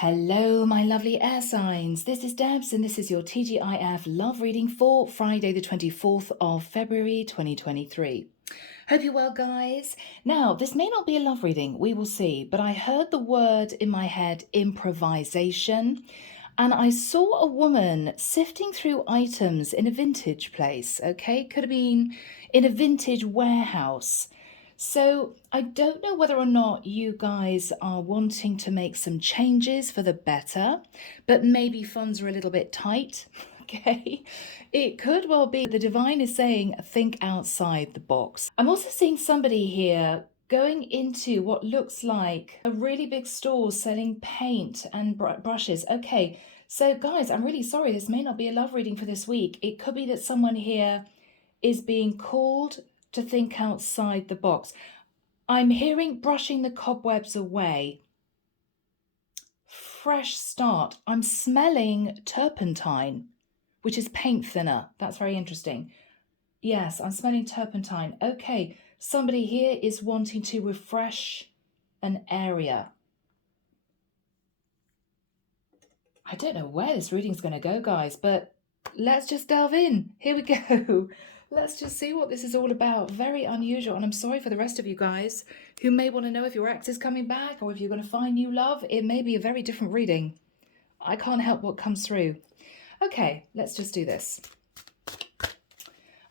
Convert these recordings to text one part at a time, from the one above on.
Hello, my lovely air signs. This is Debs, and this is your TGIF love reading for Friday, the 24th of February, 2023. Hope you're well, guys. Now, this may not be a love reading, we will see, but I heard the word in my head, improvisation, and I saw a woman sifting through items in a vintage place, okay? Could have been in a vintage warehouse. So I don't know whether or not you guys are wanting to make some changes for the better, but maybe funds are a little bit tight. Okay, it could well be the divine is saying think outside the box. I'm also seeing somebody here going into what looks like a really big store selling paint and brushes. Okay, so guys, I'm really sorry, this may not be a love reading for this week. It could be that someone here is being called to think outside the box. I'm hearing brushing the cobwebs away. Fresh start. I'm smelling turpentine, which is paint thinner. That's very interesting. Yes, I'm smelling turpentine. Okay, somebody here is wanting to refresh an area. I don't know where this reading's going to go, guys, but let's just delve in. Here we go. Let's just see what this is all about. Very unusual. And I'm sorry for the rest of you guys who may want to know if your ex is coming back or if you're going to find new love. It may be a very different reading. I can't help what comes through. Okay, let's just do this.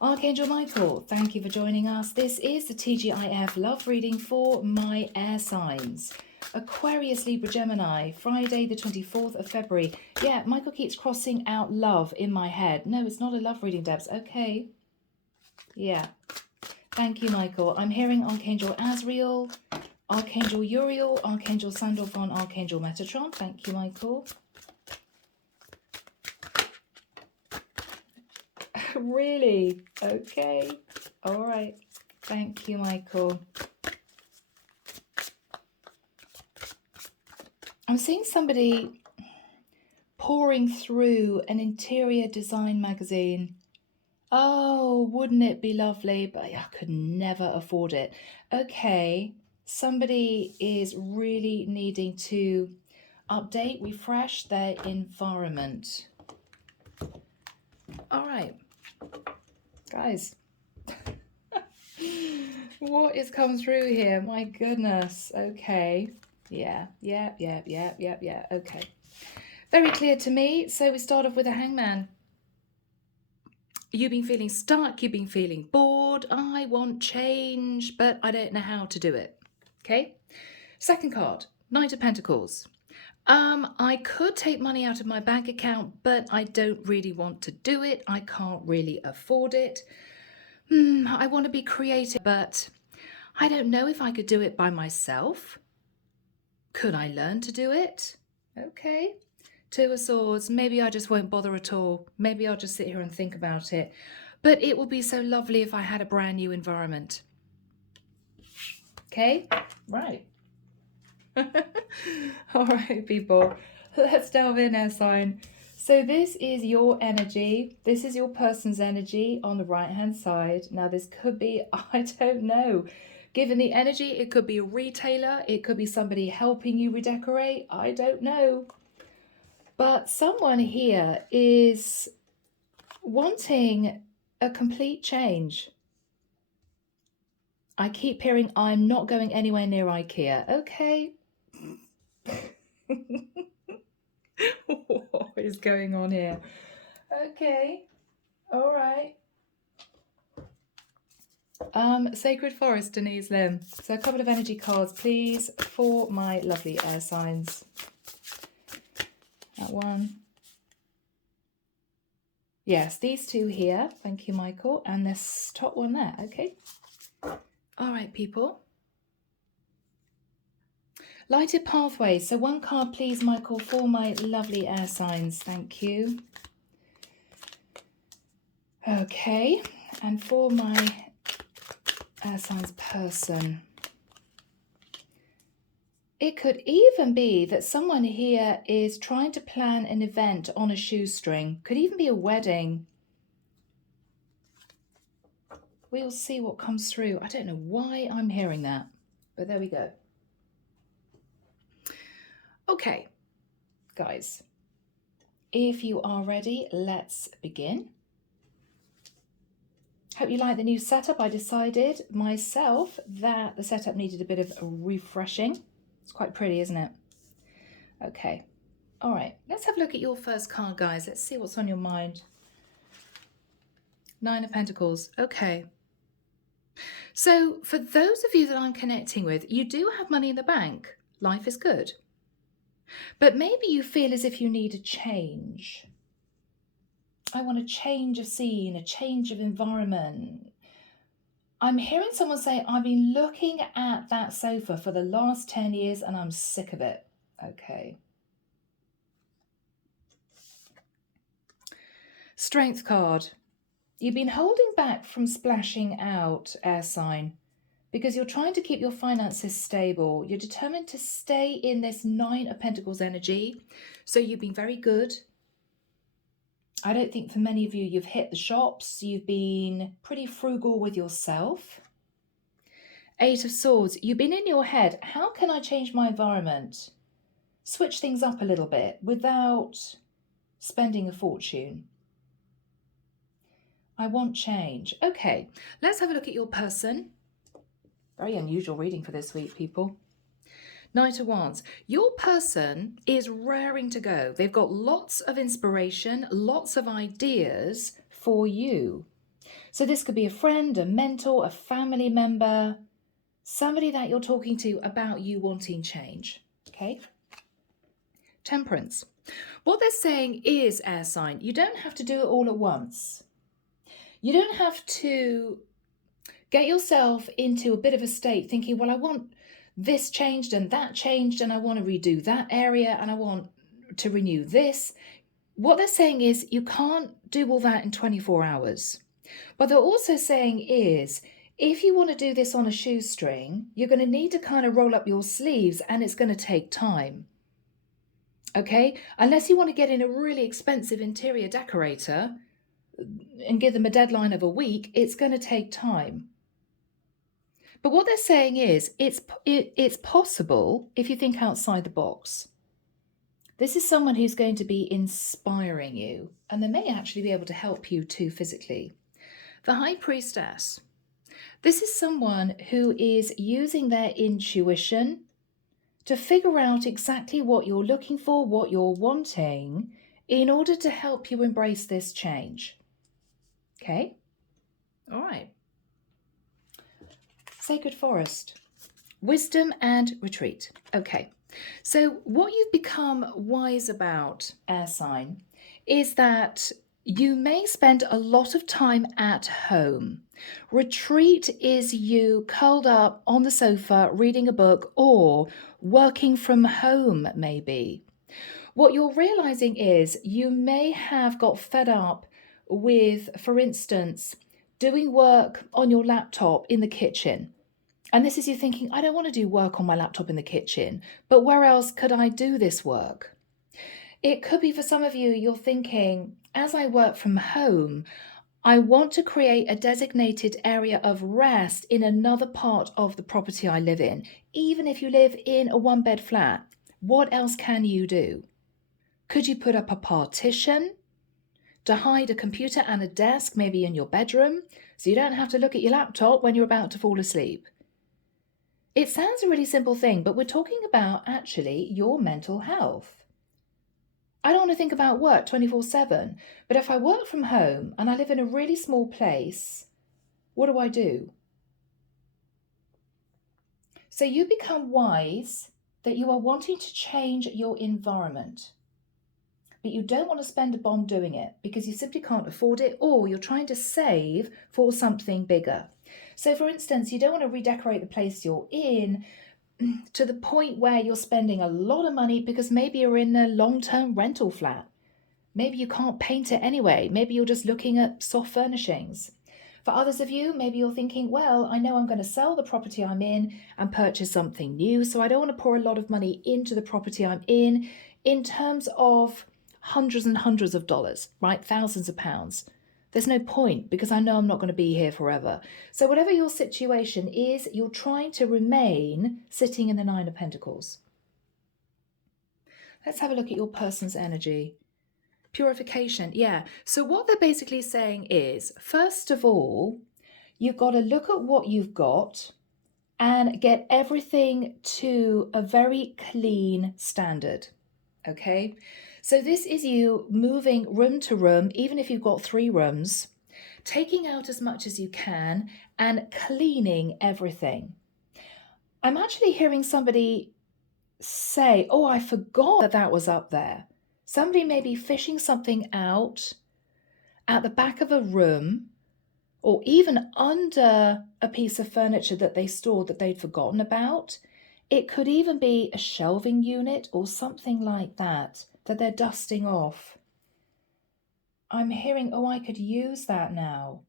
Archangel Michael, thank you for joining us. This is the TGIF love reading for my air signs. Aquarius, Libra, Gemini, Friday the 24th of February. Yeah, Michael keeps crossing out love in my head. No, it's not a love reading, Debs. Okay. Yeah. Thank you, Michael. I'm hearing Archangel Azrael, Archangel Uriel, Archangel Sandalphon, Archangel Metatron. Thank you, Michael. Really? Okay. All right. Thank you, Michael. I'm seeing somebody pouring through an interior design magazine. Oh, wouldn't it be lovely? But I could never afford it. Okay. Somebody is really needing to update, refresh their environment. All right. Guys, what is coming through here? My goodness. Okay. Yeah. Okay. Very clear to me. So we start off with a hangman. You've been feeling stuck. You've been feeling bored. I want change, but I don't know how to do it. Okay. Second card, Knight of Pentacles. I could take money out of my bank account, but I don't really want to do it. I can't really afford it. I want to be creative, but I don't know if I could do it by myself. Could I learn to do it? Okay. Two of Swords. Maybe I just won't bother at all. Maybe I'll just sit here and think about it. But it would be so lovely if I had a brand new environment. Okay? Right. All right, people. Let's delve in, air sign. So this is your energy. This is your person's energy on the right-hand side. Now, this could be, I don't know. Given the energy, it could be a retailer. It could be somebody helping you redecorate. I don't know. But someone here is wanting a complete change. I keep hearing, I'm not going anywhere near IKEA. Okay. What is going on here? Okay. All right. Sacred Forest, Denise, Linn. So a couple of energy cards, please, for my lovely air signs. That one. Yes, these two here. Thank you, Michael. And this top one there. Okay. All right, people. Lighted Pathways. So one card, please, Michael, for my lovely air signs. Thank you. Okay. And for my air signs person. It could even be that someone here is trying to plan an event on a shoestring. Could even be a wedding. We'll see what comes through. I don't know why I'm hearing that, but there we go. Okay, guys, if you are ready, let's begin. Hope you like the new setup. I decided myself that the setup needed a bit of refreshing. It's quite pretty, isn't it? Okay. All right. Let's have a look at your first card, guys. Let's see what's on your mind. 9 of Pentacles. Okay. So for those of you that I'm connecting with, you do have money in the bank. Life is good. But maybe you feel as if you need a change. I want a change of scene, a change of environment. I'm hearing someone say, I've been looking at that sofa for the last 10 years and I'm sick of it. Okay. Strength card. You've been holding back from splashing out, air sign, because you're trying to keep your finances stable. You're determined to stay in this 9 of Pentacles energy. So you've been very good. I don't think for many of you, you've hit the shops. You've been pretty frugal with yourself. 8 of Swords. You've been in your head. How can I change my environment? Switch things up a little bit without spending a fortune. I want change. Okay, let's have a look at your person. Very unusual reading for this week, people. Knight of Wands. Your person is raring to go. They've got lots of inspiration, lots of ideas for you. So this could be a friend, a mentor, a family member, somebody that you're talking to about you wanting change. Okay. Temperance. What they're saying is, air sign, you don't have to do it all at once. You don't have to get yourself into a bit of a state thinking, well, I want this changed and that changed and I want to redo that area and I want to renew this. What they're saying is you can't do all that in 24 hours. What they're also saying is if you want to do this on a shoestring, you're going to need to kind of roll up your sleeves and it's going to take time. Okay? Unless you want to get in a really expensive interior decorator and give them a deadline of a week, it's going to take time. But what they're saying is it's possible if you think outside the box. This is someone who's going to be inspiring you, and they may actually be able to help you too physically. The High Priestess. This is someone who is using their intuition to figure out exactly what you're looking for, what you're wanting, in order to help you embrace this change. Okay? All right. Sacred Forest, wisdom and retreat. Okay, so what you've become wise about, air sign, is that you may spend a lot of time at home. Retreat is you curled up on the sofa reading a book or working from home, maybe. What you're realizing is you may have got fed up with, for instance, doing work on your laptop in the kitchen. And this is you thinking, I don't want to do work on my laptop in the kitchen, but where else could I do this work? It could be for some of you, you're thinking, as I work from home, I want to create a designated area of rest in another part of the property I live in. Even if you live in a 1-bed flat, what else can you do? Could you put up a partition to hide a computer and a desk, maybe in your bedroom, so you don't have to look at your laptop when you're about to fall asleep? It sounds a really simple thing, but we're talking about actually your mental health. I don't want to think about work 24/7, but if I work from home and I live in a really small place, what do? So you become wise that you are wanting to change your environment, but you don't want to spend a bomb doing it because you simply can't afford it, or you're trying to save for something bigger. So for instance, you don't want to redecorate the place you're in to the point where you're spending a lot of money because maybe you're in a long-term rental flat. Maybe you can't paint it anyway. Maybe you're just looking at soft furnishings. For others of you, maybe you're thinking, well, I know I'm going to sell the property I'm in and purchase something new, so I don't want to pour a lot of money into the property I'm in terms of hundreds and hundreds of dollars, right? Thousands of pounds. There's no point because I know I'm not going to be here forever. So whatever your situation is, you're trying to remain sitting in the 9 of Pentacles. Let's have a look at your person's energy. Purification, yeah. So what they're basically saying is, first of all, you've got to look at what you've got and get everything to a very clean standard, okay? So this is you moving room to room, even if you've got 3 rooms, taking out as much as you can and cleaning everything. I'm actually hearing somebody say, oh, I forgot that that was up there. Somebody may be fishing something out at the back of a room or even under a piece of furniture that they stored that they'd forgotten about. It could even be a shelving unit or something like that they're dusting off. I'm hearing, oh, I could use that now.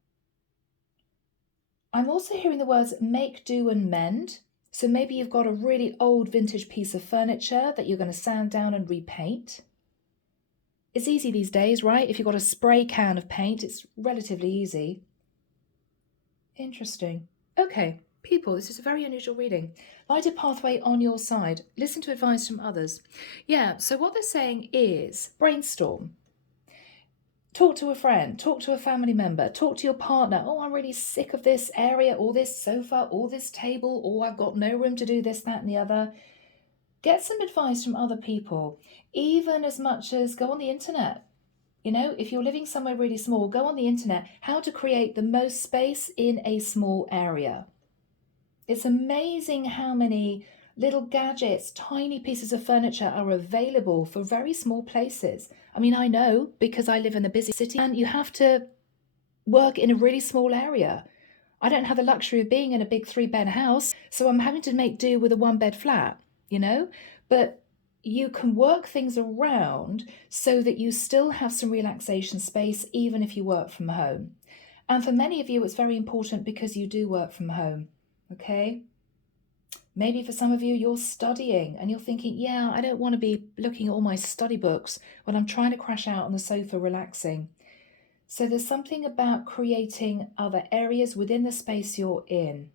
I'm also hearing the words make, do, and mend. So maybe you've got a really old vintage piece of furniture that you're going to sand down and repaint. It's easy these days, right? If you've got a spray can of paint, it's relatively easy. Interesting. Okay, people, this is a very unusual reading. Light a pathway on your side. Listen to advice from others. Yeah, so what they're saying is brainstorm. Talk to a friend, talk to a family member, talk to your partner. Oh, I'm really sick of this area, or this sofa, or this table, or I've got no room to do this, that, and the other. Get some advice from other people, even as much as go on the internet. You know, if you're living somewhere really small, go on the internet, how to create the most space in a small area. It's amazing how many little gadgets, tiny pieces of furniture are available for very small places. I mean, I know because I live in a busy city and you have to work in a really small area. I don't have the luxury of being in a big 3-bed house, so I'm having to make do with a 1-bed flat, you know? But you can work things around so that you still have some relaxation space, even if you work from home. And for many of you, it's very important because you do work from home, okay? Maybe for some of you, you're studying and you're thinking, yeah, I don't want to be looking at all my study books when I'm trying to crash out on the sofa relaxing. So there's something about creating other areas within the space you're in.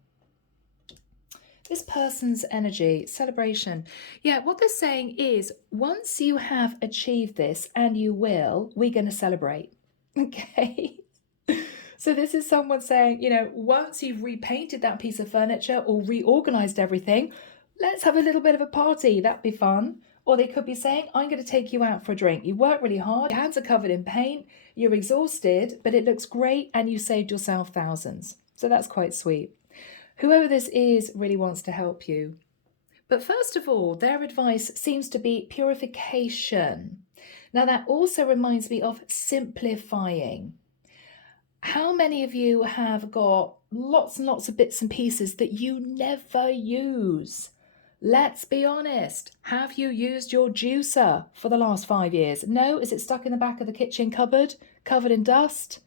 This person's energy, celebration. Yeah, what they're saying is once you have achieved this, and you will, we're going to celebrate. Okay. So this is someone saying, you know, once you've repainted that piece of furniture or reorganized everything, let's have a little bit of a party. That'd be fun. Or they could be saying, I'm going to take you out for a drink. You worked really hard, your hands are covered in paint, you're exhausted, but it looks great and you saved yourself thousands. So that's quite sweet. Whoever this is really wants to help you. But first of all, their advice seems to be purification. Now that also reminds me of simplifying. How many of you have got lots and lots of bits and pieces that you never use? Let's be honest. Have you used your juicer for the last 5 years? No? Is it stuck in the back of the kitchen cupboard, covered in dust?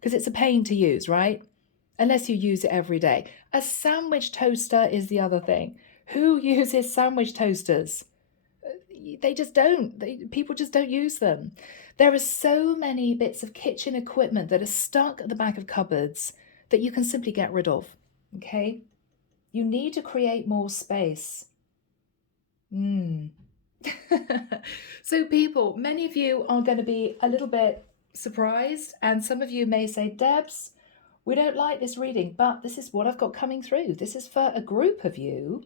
Because it's a pain to use, right? Unless you use it every day. A sandwich toaster is the other thing. Who uses sandwich toasters? They just don't. People just don't use them. There are so many bits of kitchen equipment that are stuck at the back of cupboards that you can simply get rid of, okay? You need to create more space. So people, many of you are going to be a little bit surprised, and some of you may say, Debs, we don't like this reading, but this is what I've got coming through. This is for a group of you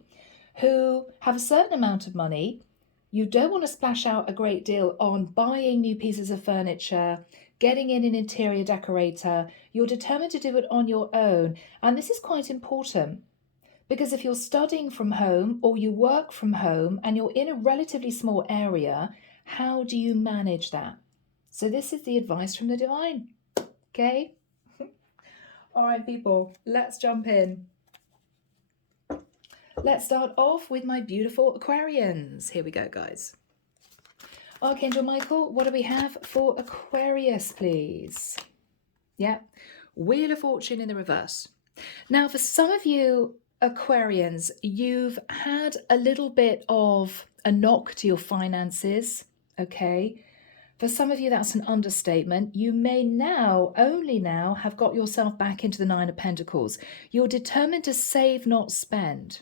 who have a certain amount of money. You don't want to splash out a great deal on buying new pieces of furniture, getting in an interior decorator. You're determined to do it on your own. And this is quite important because if you're studying from home or you work from home and you're in a relatively small area, how do you manage that? So this is the advice from the divine, okay? All right, people, let's jump in. Let's start off with my beautiful Aquarians. Here we go, guys. Archangel Michael, what do we have for Aquarius, please? Yeah, Wheel of Fortune in the reverse. Now, for some of you Aquarians, you've had a little bit of a knock to your finances, okay? For some of you, that's an understatement. You may only now, have got yourself back into the 9 of Pentacles. You're determined to save, not spend.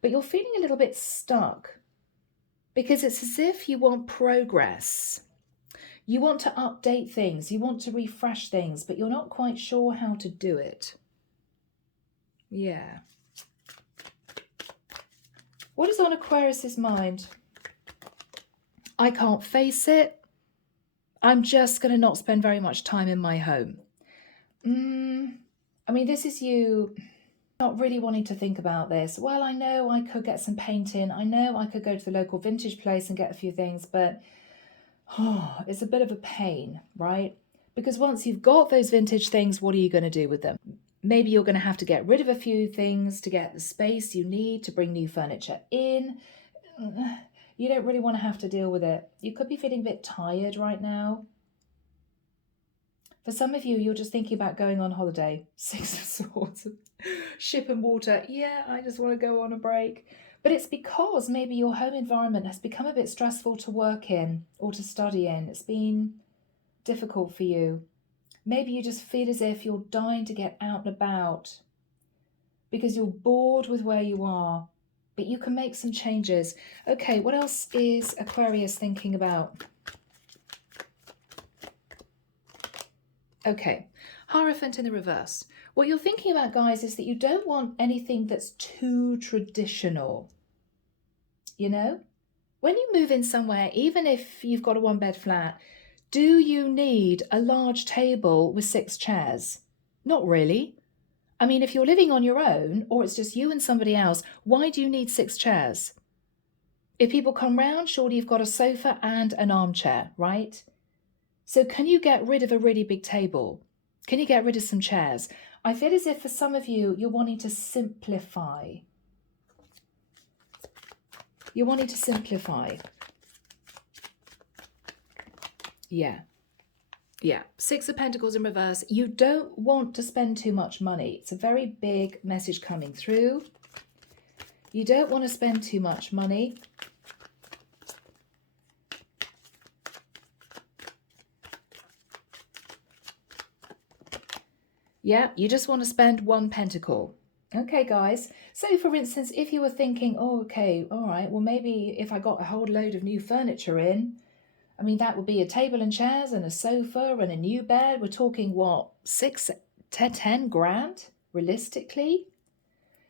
But you're feeling a little bit stuck because it's as if you want progress. You want to update things, you want to refresh things, but you're not quite sure how to do it. Yeah. What is on Aquarius's mind? I can't face it. I'm just going to not spend very much time in my home. I mean, this is you not really wanting to think about this. Well, I know I could get some painting. I know I could go to the local vintage place and get a few things, but it's a bit of a pain, right? Because once you've got those vintage things, what are you going to do with them? Maybe you're going to have to get rid of a few things to get the space you need to bring new furniture in. You don't really want to have to deal with it. You could be feeling a bit tired right now. For some of you, you're just thinking about going on holiday. Six of Swords, ship and water. Yeah, I just want to go on a break. But it's because maybe your home environment has become a bit stressful to work in or to study in. It's been difficult for you. Maybe you just feel as if you're dying to get out and about because you're bored with where you are. But you can make some changes. Okay, what else is Aquarius thinking about? Okay, Hierophant in the reverse. What you're thinking about, guys, is that you don't want anything that's too traditional. You know, when you move in somewhere, even if you've got a one-bed flat, do you need a large table with 6 chairs? Not really. I mean, if you're living on your own or it's just you and somebody else, why do you need 6 chairs? If people come round, surely you've got a sofa and an armchair, right? So can you get rid of a really big table? Can you get rid of some chairs? I feel as if for some of you, you're wanting to simplify. You're wanting to simplify. Yeah. 6 of Pentacles in reverse. You don't want to spend too much money. It's a very big message coming through. You don't want to spend too much money. Yeah, you just want to spend 1 pentacle. Okay, guys. So, for instance, if you were thinking, oh, okay, all right, well, maybe if I got a whole load of new furniture in, I mean, that would be a table and chairs and a sofa and a new bed. We're talking, what, 6 to 10 grand, realistically?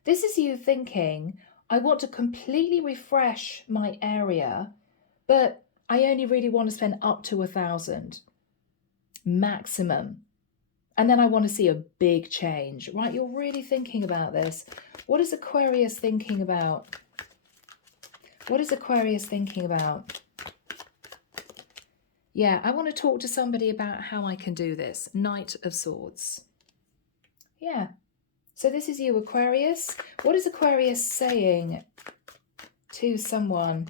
This is you thinking, I want to completely refresh my area, but I only really want to spend up to 1,000 maximum. And then I want to see a big change, right? You're really thinking about this. What is Aquarius thinking about? What is Aquarius thinking about? Yeah, I want to talk to somebody about how I can do this. Knight of Swords. Yeah. So this is you, Aquarius. What is Aquarius saying to someone?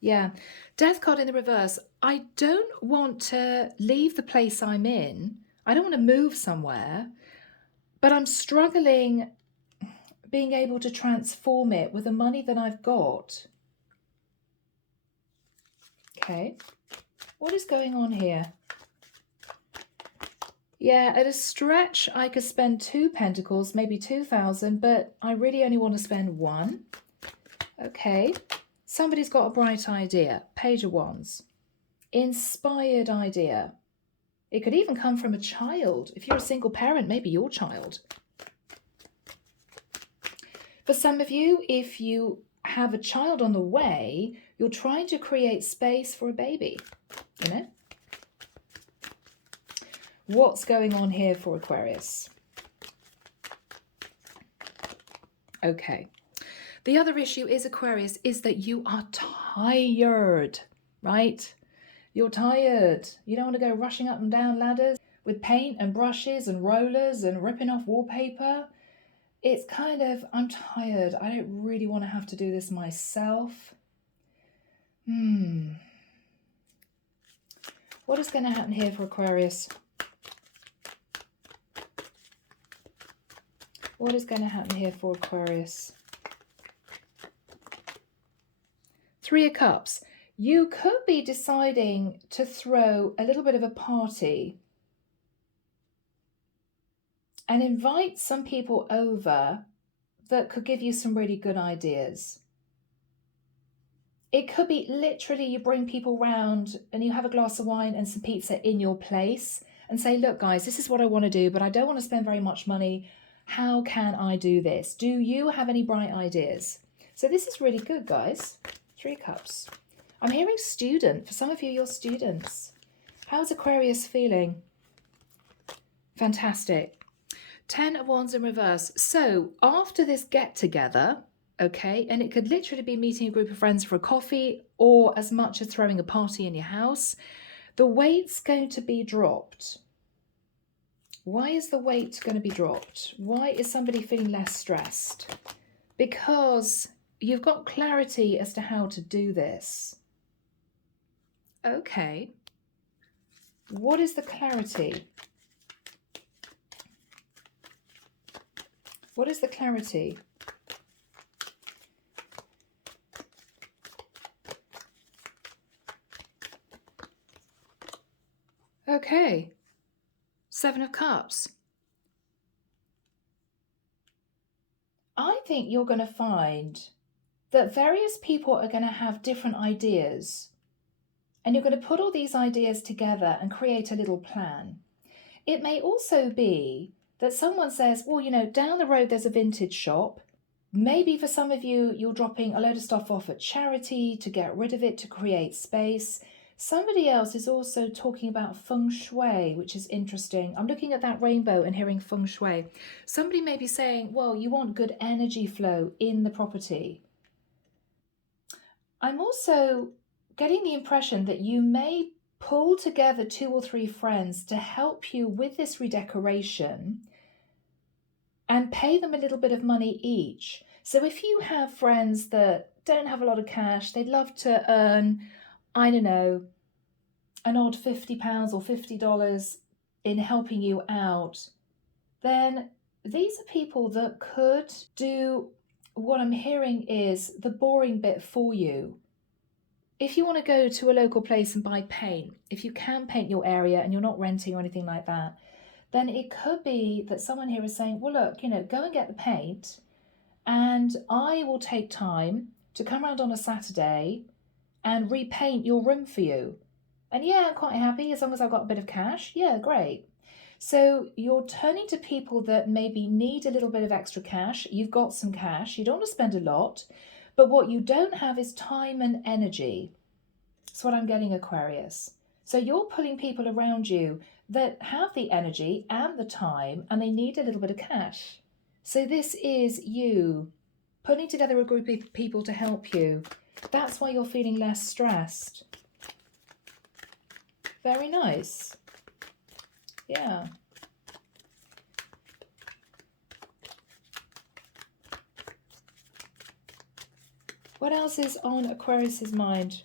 Yeah. Death card in the reverse. I don't want to leave the place I'm in. I don't want to move somewhere, but I'm struggling being able to transform it with the money that I've got. Okay. What is going on here? Yeah, at a stretch, I could spend 2 pentacles, maybe 2,000, but I really only want to spend 1. Okay. Somebody's got a bright idea. Page of Wands. Inspired idea. It could even come from a child. If you're a single parent, maybe your child. For some of you, if you have a child on the way, you're trying to create space for a baby, you know? What's going on here for Aquarius? Okay. The other issue is, Aquarius, is that you are tired, right? You're tired. You don't want to go rushing up and down ladders with paint and brushes and rollers and ripping off wallpaper. It's kind of, I'm tired. I don't really want to have to do this myself. What is going to happen here for Aquarius? What is going to happen here for Aquarius? 3 of Cups. You could be deciding to throw a little bit of a party and invite some people over that could give you some really good ideas. It could be literally you bring people round and you have a glass of wine and some pizza in your place and say, look, guys, this is what I want to do, but I don't want to spend very much money. How can I do this? Do you have any bright ideas? So this is really good, guys. 3 cups. I'm hearing student. For some of you, you're students. How's Aquarius feeling? Fantastic. 10 of Wands in reverse. So after this get together, okay, and it could literally be meeting a group of friends for a coffee or as much as throwing a party in your house, the weight's going to be dropped. Why is the weight going to be dropped? Why is somebody feeling less stressed? Because you've got clarity as to how to do this. Okay. What is the clarity? What is the clarity? Okay. 7 of Cups. I think you're going to find that various people are going to have different ideas. And you're going to put all these ideas together and create a little plan. It may also be that someone says, well, you know, down the road there's a vintage shop. Maybe for some of you, you're dropping a load of stuff off at charity to get rid of it, to create space. Somebody else is also talking about feng shui, which is interesting. I'm looking at that rainbow and hearing feng shui. Somebody may be saying, well, you want good energy flow in the property. I'm also getting the impression that you may pull together 2 or 3 friends to help you with this redecoration and pay them a little bit of money each. So if you have friends that don't have a lot of cash, they'd love to earn, I don't know, an odd £50 or $50 in helping you out, then these are people that could do what I'm hearing is the boring bit for you. If you want to go to a local place and buy paint, if you can paint your area and you're not renting or anything like that, then it could be that someone here is saying, well, look, you know, go and get the paint and I will take time to come around on a Saturday and repaint your room for you. And yeah, I'm quite happy as long as I've got a bit of cash. Yeah, great. So you're turning to people that maybe need a little bit of extra cash. You've got some cash. You don't want to spend a lot. But what you don't have is time and energy. That's what I'm getting, Aquarius. So you're pulling people around you that have the energy and the time, and they need a little bit of cash. So this is you putting together a group of people to help you. That's why you're feeling less stressed. Very nice. Yeah. What else is on Aquarius's mind?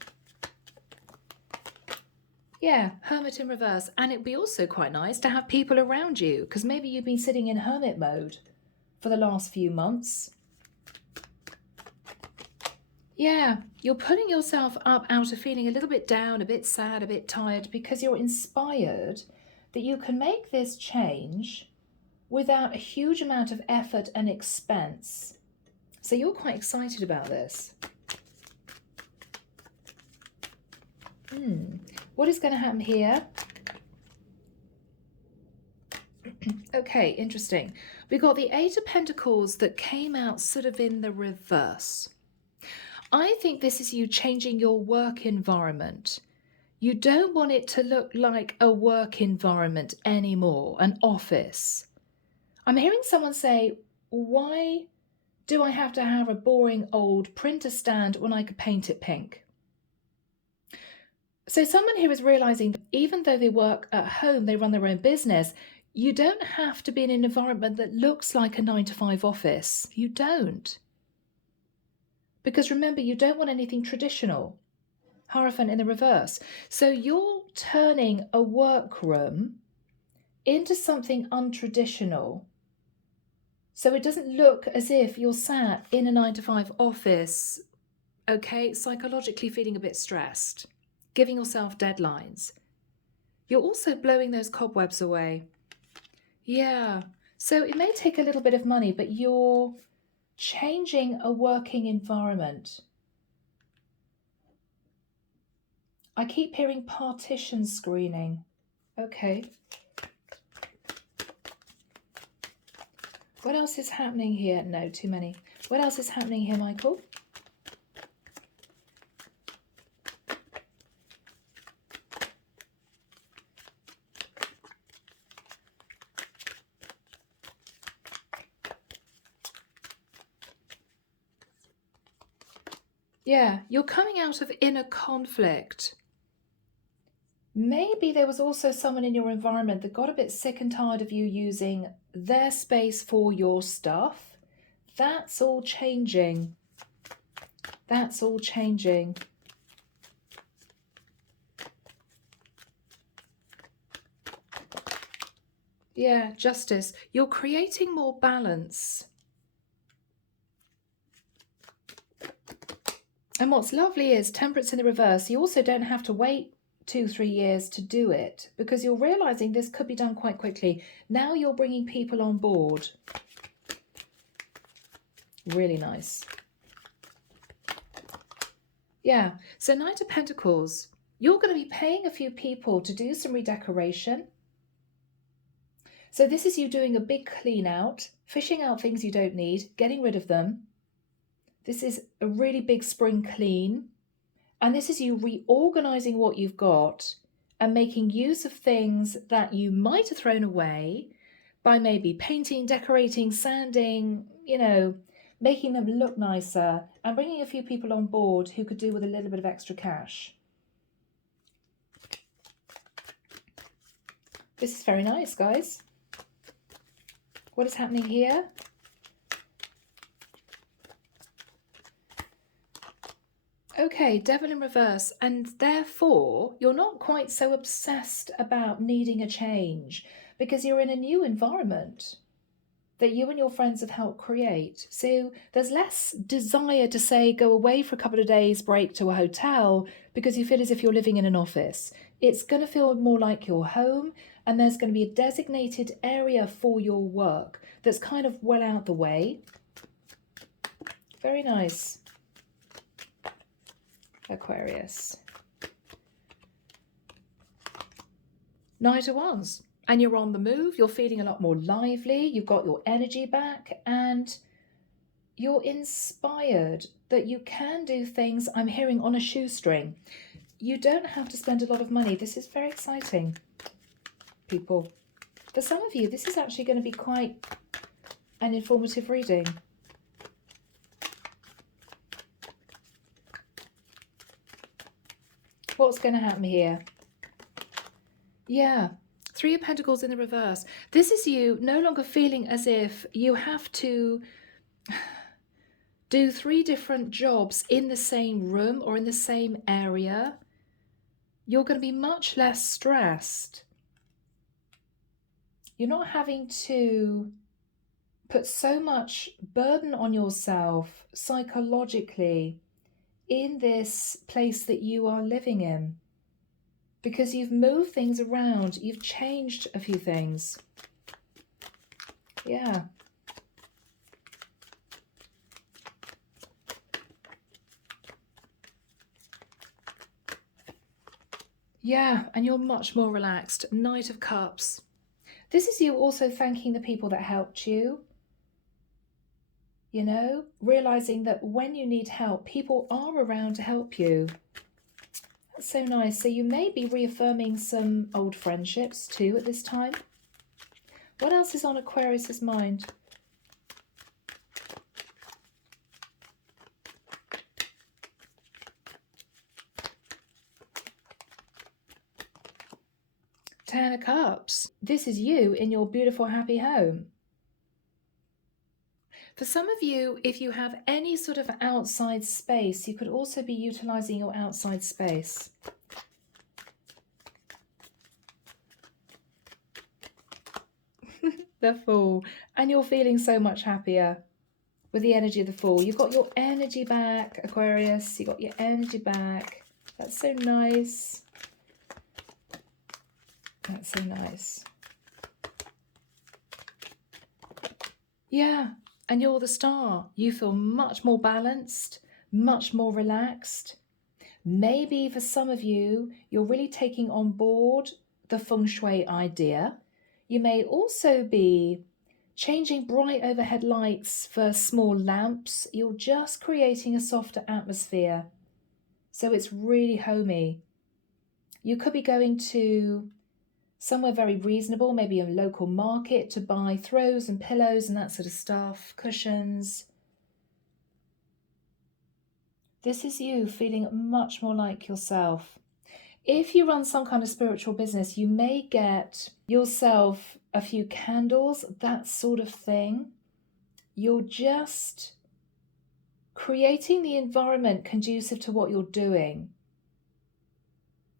Yeah, Hermit in reverse. And it'd be also quite nice to have people around you, because maybe you've been sitting in hermit mode for the last few months. Yeah, you're pulling yourself up out of feeling a little bit down, a bit sad, a bit tired, because you're inspired that you can make this change without a huge amount of effort and expense. So you're quite excited about this. What is going to happen here? Okay, interesting. We got the 8 of Pentacles that came out sort of in the reverse. I think this is you changing your work environment. You don't want it to look like a work environment anymore, an office. I'm hearing someone say, why do I have to have a boring old printer stand when I could paint it pink? So someone here is realizing that even though they work at home, they run their own business, you don't have to be in an environment that looks like a 9-to-5 office. You don't. Because remember, you don't want anything traditional. Hierophant in the reverse. So you're turning a workroom into something untraditional. So it doesn't look as if you're sat in a 9-to-5 office, okay, psychologically feeling a bit stressed, giving yourself deadlines. You're also blowing those cobwebs away. Yeah, so it may take a little bit of money, but you're changing a working environment. I keep hearing partition screening. Okay. What else is happening here? No, too many. What else is happening here, Michael? Yeah, you're coming out of inner conflict. Maybe there was also someone in your environment that got a bit sick and tired of you using their space for your stuff. That's all changing. That's all changing. Yeah, justice. You're creating more balance. And what's lovely is temperance in the reverse. You also don't have to wait 2-3 years to do it, because you're realizing this could be done quite quickly. Now you're bringing people on board. Really nice. Yeah, so Knight of Pentacles. You're going to be paying a few people to do some redecoration. So this is you doing a big clean out, fishing out things you don't need, getting rid of them. This is a really big spring clean. And this is you reorganizing what you've got and making use of things that you might have thrown away by maybe painting, decorating, sanding, you know, making them look nicer, and bringing a few people on board who could do with a little bit of extra cash. This is very nice, guys. What is happening here? Okay, Devil in reverse, and therefore you're not quite so obsessed about needing a change because you're in a new environment that you and your friends have helped create. So there's less desire to say go away for a couple of days, break to a hotel, because you feel as if you're living in an office. It's going to feel more like your home, and there's going to be a designated area for your work that's kind of well out the way. Very nice. Aquarius. Knight of Wands. And you're on the move, you're feeling a lot more lively, you've got your energy back, and you're inspired that you can do things, I'm hearing, on a shoestring. You don't have to spend a lot of money. This is very exciting, people. For some of you, this is actually going to be quite an informative reading. What's going to happen here? Yeah. 3 of Pentacles in the reverse. This is you no longer feeling as if you have to do 3 different jobs in the same room or in the same area. You're going to be much less stressed. You're not having to put so much burden on yourself psychologically in this place that you are living in, because you've moved things around, you've changed a few things. Yeah. Yeah, and you're much more relaxed. Knight of Cups. This is you also thanking the people that helped you. You know, realizing that when you need help, people are around to help you. That's so nice. So you may be reaffirming some old friendships too at this time. What else is on Aquarius's mind? Ten of Cups. This is you in your beautiful, happy home. For some of you, if you have any sort of outside space, you could also be utilizing your outside space. The Fool. And you're feeling so much happier with the energy of the Fool. You've got your energy back, Aquarius. You've got your energy back. That's so nice. That's so nice. Yeah. And you're the Star. You feel much more balanced, much more relaxed. Maybe for some of you, you're really taking on board the feng shui idea. You may also be changing bright overhead lights for small lamps. You're just creating a softer atmosphere. So it's really homey. You could be going to somewhere very reasonable, maybe a local market, to buy throws and pillows and that sort of stuff, cushions. This is you feeling much more like yourself. If you run some kind of spiritual business, you may get yourself a few candles, that sort of thing. You're just creating the environment conducive to what you're doing.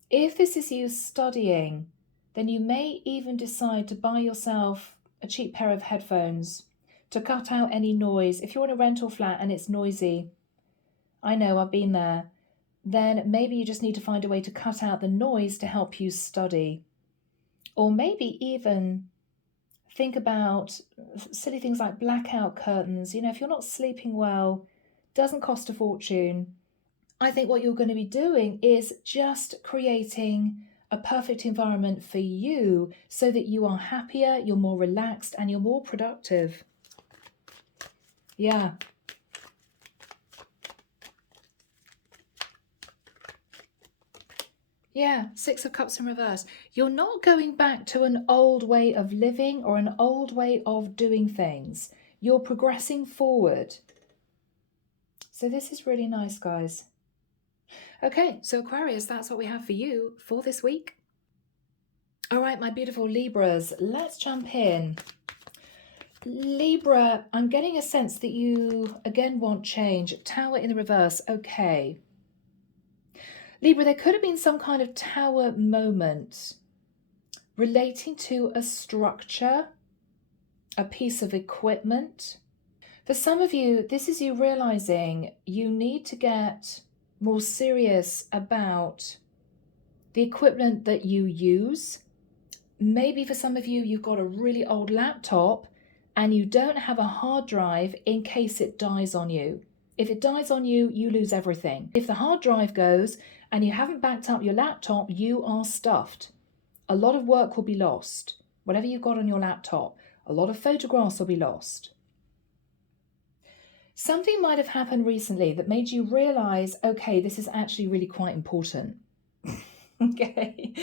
If this is you studying, then you may even decide to buy yourself a cheap pair of headphones to cut out any noise. If you're in a rental flat and it's noisy, I know, I've been there, then maybe you just need to find a way to cut out the noise to help you study. Or maybe even think about silly things like blackout curtains. If you're not sleeping well, doesn't cost a fortune. I think what you're going to be doing is just creating a perfect environment for you so that you are happier, you're more relaxed, and you're more productive. Yeah. Yeah, Six of Cups in reverse. You're not going back to an old way of living or an old way of doing things. You're progressing forward. So this is really nice, guys. Okay, so Aquarius, that's what we have for you for this week. All right, my beautiful Libras, let's jump in. Libra, I'm getting a sense that you, again, want change. Tower in the reverse, okay. Libra, there could have been some kind of tower moment relating to a structure, a piece of equipment. For some of you, this is you realizing you need to get more serious about the equipment that you use. Maybe for some of you, you've got a really old laptop and you don't have a hard drive in case it dies on you. If it dies on you, you lose everything. If the hard drive goes and you haven't backed up your laptop, you are stuffed. A lot of work will be lost. Whatever you've got on your laptop, a lot of photographs will be lost. Something might have happened recently that made you realize, okay, this is actually really quite important. Okay,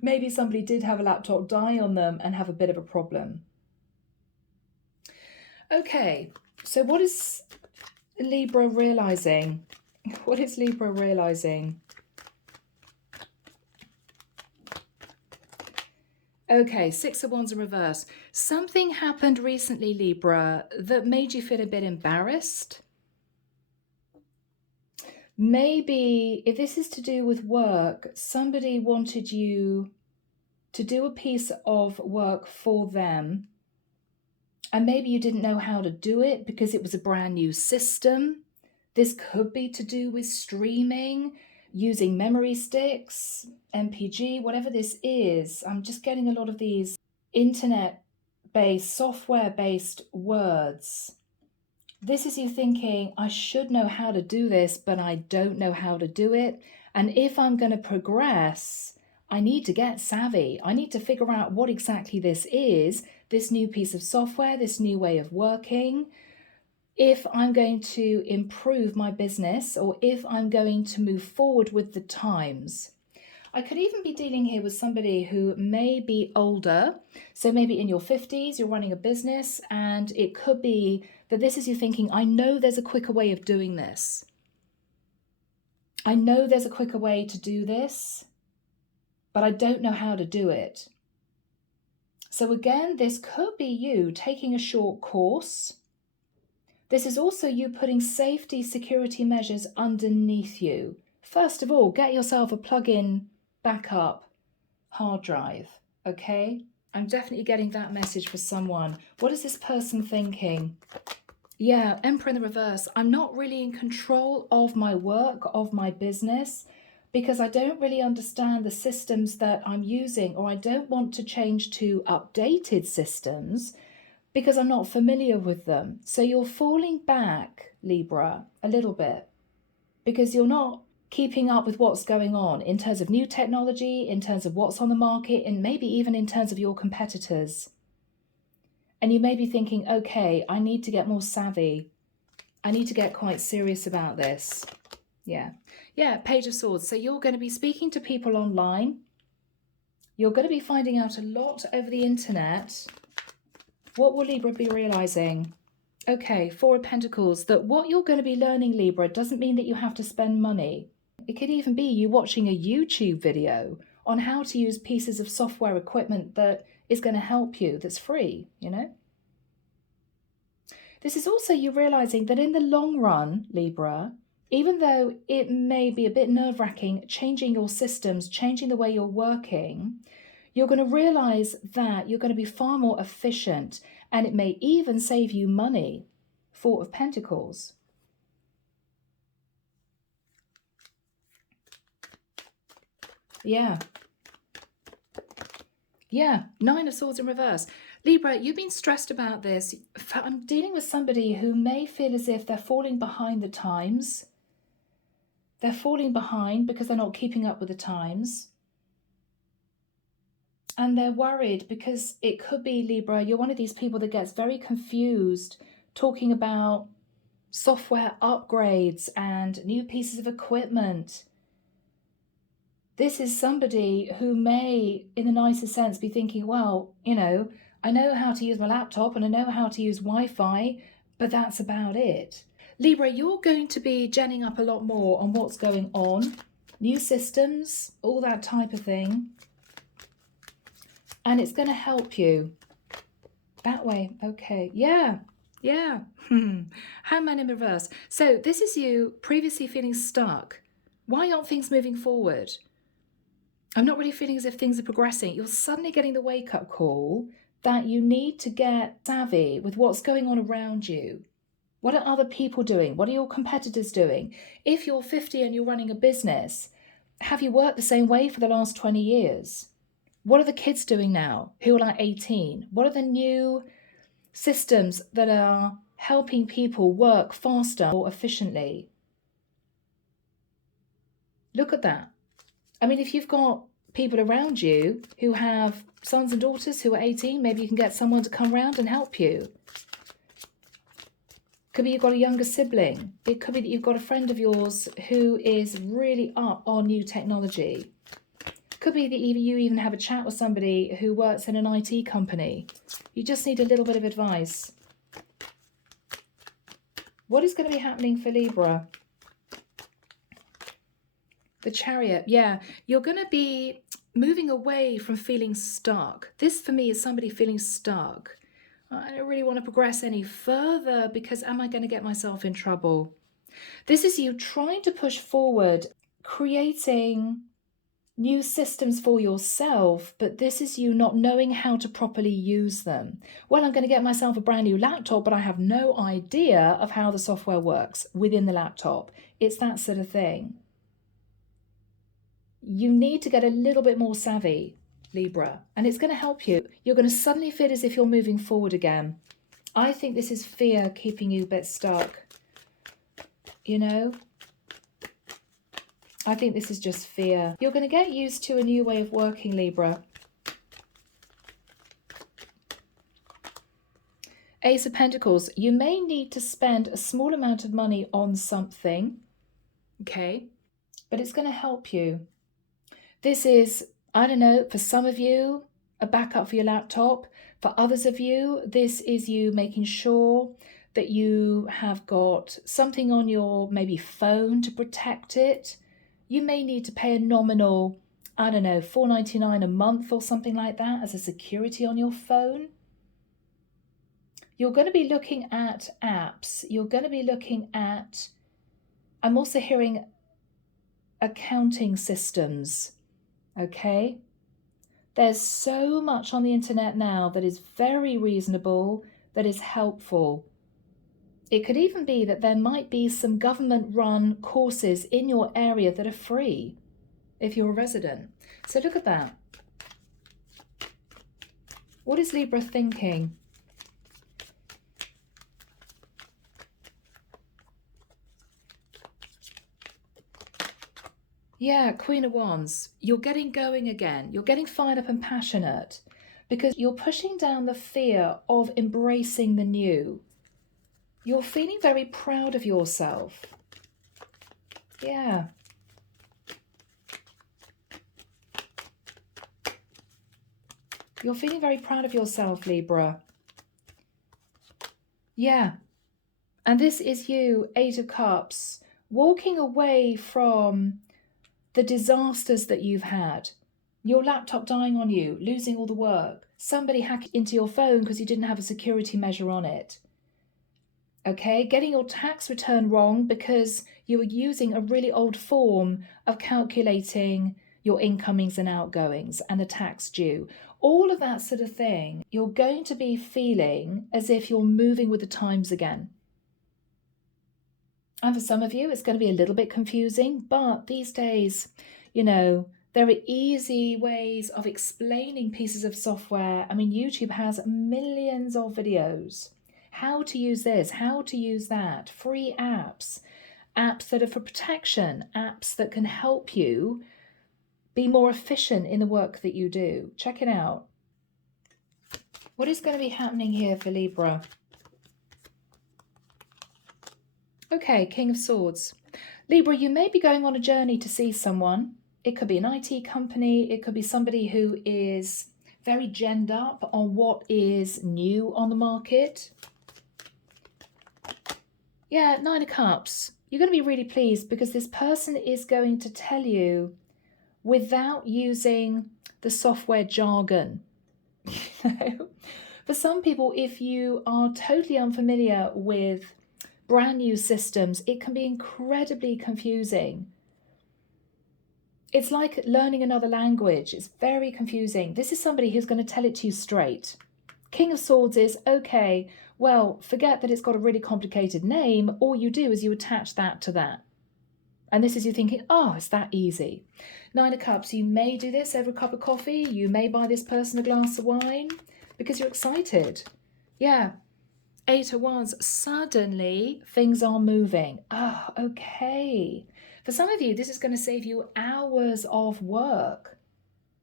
maybe somebody did have a laptop die on them and have a bit of a problem. Okay, so what is Libra realizing? What is Libra realizing? Okay, Six of Wands in reverse. Something happened recently, Libra, that made you feel a bit embarrassed. Maybe if this is to do with work, somebody wanted you to do a piece of work for them, and maybe you didn't know how to do it because it was a brand new system. This could be to do with streaming, using memory sticks, MPG, whatever this is. I'm just getting a lot of these internet-based, software-based words. This is you thinking, I should know how to do this, but I don't know how to do it. And if I'm going to progress, I need to get savvy. I need to figure out what exactly this is, this new piece of software, this new way of working. If I'm going to improve my business or if I'm going to move forward with the times. I could even be dealing here with somebody who may be older. So maybe in your 50s, you're running a business, and it could be that this is you thinking, I know there's a quicker way of doing this. I know there's a quicker way to do this, but I don't know how to do it. So again, this could be you taking a short course. This is also you putting safety security measures underneath you. First of all, get yourself a plug-in backup hard drive, okay? I'm definitely getting that message for someone. What is this person thinking? Yeah, Emperor in the reverse. I'm not really in control of my work, of my business, because I don't really understand the systems that I'm using, or I don't want to change to updated systems because I'm not familiar with them. So you're falling back, Libra, a little bit, because you're not keeping up with what's going on in terms of new technology, in terms of what's on the market, and maybe even in terms of your competitors. And you may be thinking, okay, I need to get more savvy. I need to get quite serious about this. Yeah, Page of Swords. So you're going to be speaking to people online. You're going to be finding out a lot over the internet. What will Libra be realizing? Okay, Four of Pentacles, that what you're going to be learning, Libra, doesn't mean that you have to spend money. It could even be you watching a YouTube video on how to use pieces of software equipment that is going to help you, that's free, you know? This is also you realizing that in the long run, Libra, even though it may be a bit nerve-wracking, changing your systems, changing the way you're working, you're going to realize that you're going to be far more efficient, and it may even save you money. Four of Pentacles. Yeah, Nine of Swords in reverse. Libra, you've been stressed about this. I'm dealing with somebody who may feel as if they're falling behind the times. They're falling behind because they're not keeping up with the times. And they're worried because it could be, Libra, you're one of these people that gets very confused talking about software upgrades and new pieces of equipment. This is somebody who may, in the nicest sense, be thinking, well, you know, I know how to use my laptop and I know how to use Wi-Fi, but that's about it. Libra, you're going to be genning up a lot more on what's going on, new systems, all that type of thing. And it's going to help you that way. Okay. Yeah. Hangman in reverse. So this is you previously feeling stuck. Why aren't things moving forward? I'm not really feeling as if things are progressing. You're suddenly getting the wake-up call that you need to get savvy with what's going on around you. What are other people doing? What are your competitors doing? If you're 50 and you're running a business, have you worked the same way for the last 20 years? What are the kids doing now who are like 18? What are the new systems that are helping people work faster, more efficiently? Look at that. I mean, if you've got people around you who have sons and daughters who are 18, maybe you can get someone to come around and help you. Could be you've got a younger sibling. It could be that you've got a friend of yours who is really up on new technology. Could be that you even have a chat with somebody who works in an IT company. You just need a little bit of advice. What is going to be happening for Libra? The Chariot. Yeah, you're going to be moving away from feeling stuck. This for me is somebody feeling stuck. I don't really want to progress any further because am I going to get myself in trouble? This is you trying to push forward, creating new systems for yourself, but this is you not knowing how to properly use them. Well, I'm going to get myself a brand new laptop, but I have no idea of how the software works within the laptop. It's that sort of thing. You need to get a little bit more savvy, Libra, and it's going to help you. You're going to suddenly feel as if you're moving forward again. I think this is fear keeping you a bit stuck, you know? I think this is just fear. You're going to get used to a new way of working, Libra. Ace of Pentacles. You may need to spend a small amount of money on something, okay? But it's going to help you. This is, I don't know, for some of you, a backup for your laptop. For others of you, this is you making sure that you have got something on your maybe phone to protect it. You may need to pay a nominal, I don't know, $4.99 a month or something like that as a security on your phone. You're going to be looking at apps. You're going to be looking at, I'm also hearing accounting systems, okay? There's so much on the internet now that is very reasonable, that is helpful. It could even be that there might be some government-run courses in your area that are free if you're a resident. So look at that. What is Libra thinking? Yeah, Queen of Wands. You're getting going again. You're getting fired up and passionate because you're pushing down the fear of embracing the new. You're feeling very proud of yourself. Yeah. You're feeling very proud of yourself, Libra. Yeah. And this is you, Eight of Cups, walking away from the disasters that you've had. Your laptop dying on you, losing all the work, somebody hacking into your phone because you didn't have a security measure on it. Okay, getting your tax return wrong because you were using a really old form of calculating your incomings and outgoings and the tax due. All of that sort of thing, you're going to be feeling as if you're moving with the times again. And for some of you, it's going to be a little bit confusing, but these days, you know, there are easy ways of explaining pieces of software. I mean, YouTube has millions of videos. How to use this, how to use that, free apps, apps that are for protection, apps that can help you be more efficient in the work that you do. Check it out. What is going to be happening here for Libra? Okay, King of Swords. Libra, you may be going on a journey to see someone. It could be an IT company. It could be somebody who is very gemmed up on what is new on the market. Yeah, Nine of Cups. You're going to be really pleased because this person is going to tell you without using the software jargon. For some people, if you are totally unfamiliar with brand new systems, it can be incredibly confusing. It's like learning another language. It's very confusing. This is somebody who's going to tell it to you straight. King of Swords is, okay, well, forget that it's got a really complicated name. All you do is you attach that to that. And this is you thinking, oh, it's that easy. Nine of Cups, you may do this over a cup of coffee. You may buy this person a glass of wine because you're excited. Yeah. Eight of Wands, suddenly things are moving. Oh, okay. For some of you, this is going to save you hours of work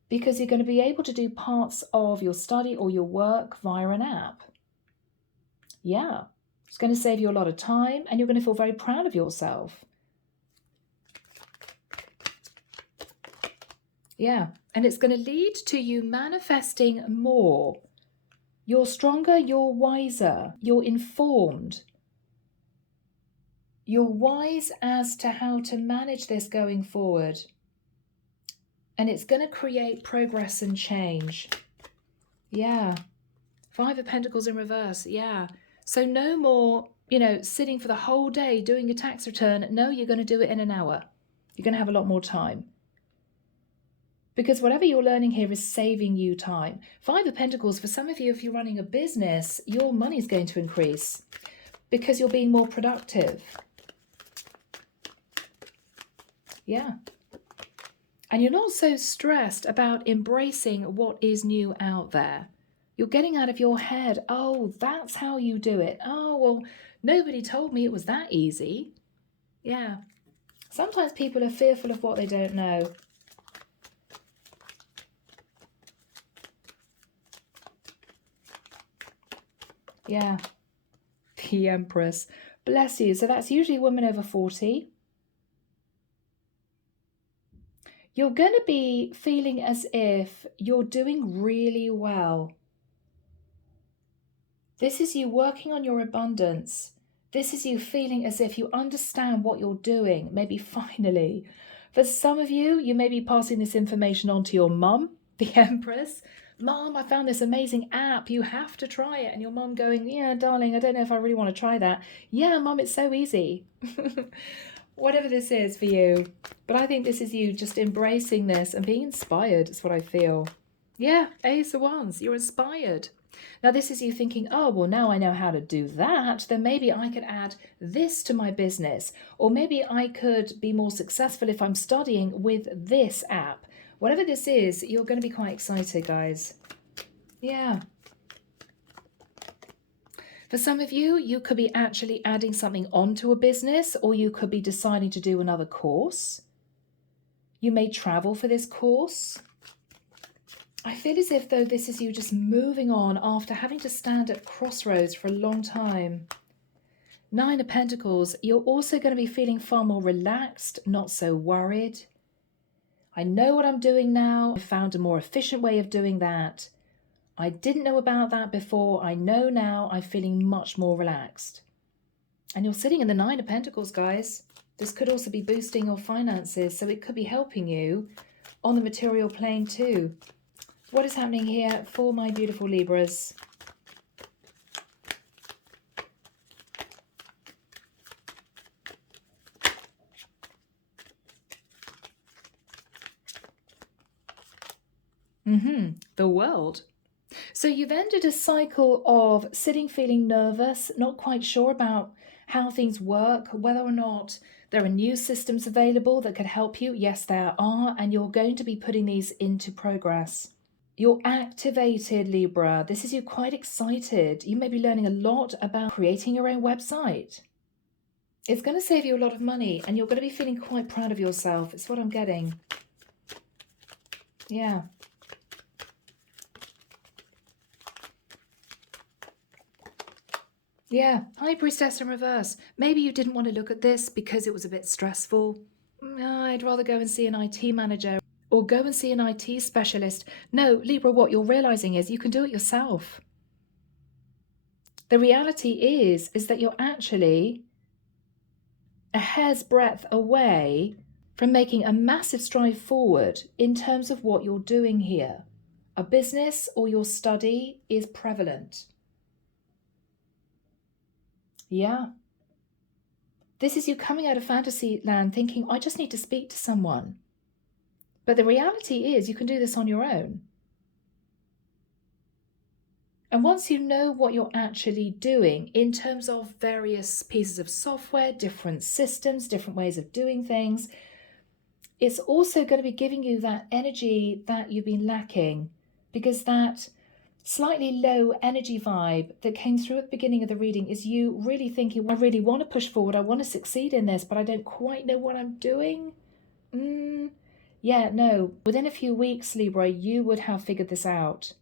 because you're going to be able to do parts of your study or your work via an app. Yeah, it's going to save you a lot of time and you're going to feel very proud of yourself. Yeah, and it's going to lead to you manifesting more. You're stronger, you're wiser, you're informed. You're wise as to how to manage this going forward. And it's going to create progress and change. Yeah. Five of Pentacles in reverse. Yeah. So no more, sitting for the whole day doing your tax return. No, you're going to do it in an hour. You're going to have a lot more time. Because whatever you're learning here is saving you time. Five of Pentacles, for some of you, if you're running a business, your money is going to increase because you're being more productive. Yeah. And you're not so stressed about embracing what is new out there. You're getting out of your head, oh, that's how you do it. Oh, well, nobody told me it was that easy. Yeah. Sometimes people are fearful of what they don't know. Yeah. The Empress. Bless you. So that's usually women over 40. You're going to be feeling as if you're doing really well. This is you working on your abundance. This is you feeling as if you understand what you're doing, maybe finally. For some of you, you may be passing this information on to your mum, the Empress. Mom, I found this amazing app. You have to try it. And your mum going, yeah, darling, I don't know if I really want to try that. Yeah, Mum, it's so easy. Whatever this is for you. But I think this is you just embracing this and being inspired. It's what I feel. Yeah, Ace of Wands, you're inspired. Now this is you thinking, oh, well, now I know how to do that. Then maybe I could add this to my business. Or maybe I could be more successful if I'm studying with this app. Whatever this is, you're going to be quite excited, guys. Yeah. For some of you, you could be actually adding something onto a business, or you could be deciding to do another course. You may travel for this course. I feel as if though this is you just moving on after having to stand at crossroads for a long time. Nine of Pentacles, you're also going to be feeling far more relaxed, not so worried. I know what I'm doing now. I found a more efficient way of doing that. I didn't know about that before. I know now. I'm feeling much more relaxed. And you're sitting in the Nine of Pentacles, guys. This could also be boosting your finances, so it could be helping you on the material plane too. What is happening here for my beautiful Libras? The World. So you've ended a cycle of sitting feeling nervous, not quite sure about how things work, whether or not there are new systems available that could help you. Yes, there are, and you're going to be putting these into progress. You're activated, Libra. This is you quite excited. You may be learning a lot about creating your own website. It's going to save you a lot of money, and you're going to be feeling quite proud of yourself. It's what I'm getting. Yeah. Yeah, High Priestess in reverse. Maybe you didn't want to look at this because it was a bit stressful. I'd rather go and see an IT manager or go and see an IT specialist. No, Libra, what you're realizing is you can do it yourself. The reality is that you're actually a hair's breadth away from making a massive stride forward in terms of what you're doing here. A business or your study is prevalent. Yeah. This is you coming out of fantasy land thinking, I just need to speak to someone. But the reality is you can do this on your own. And once you know what you're actually doing in terms of various pieces of software, different systems, different ways of doing things, it's also going to be giving you that energy that you've been lacking, because that slightly low energy vibe that came through at the beginning of the reading is you really thinking, I really want to push forward, I want to succeed in this, but I don't quite know what I'm doing. Yeah, no, within a few weeks, Libra, you would have figured this out.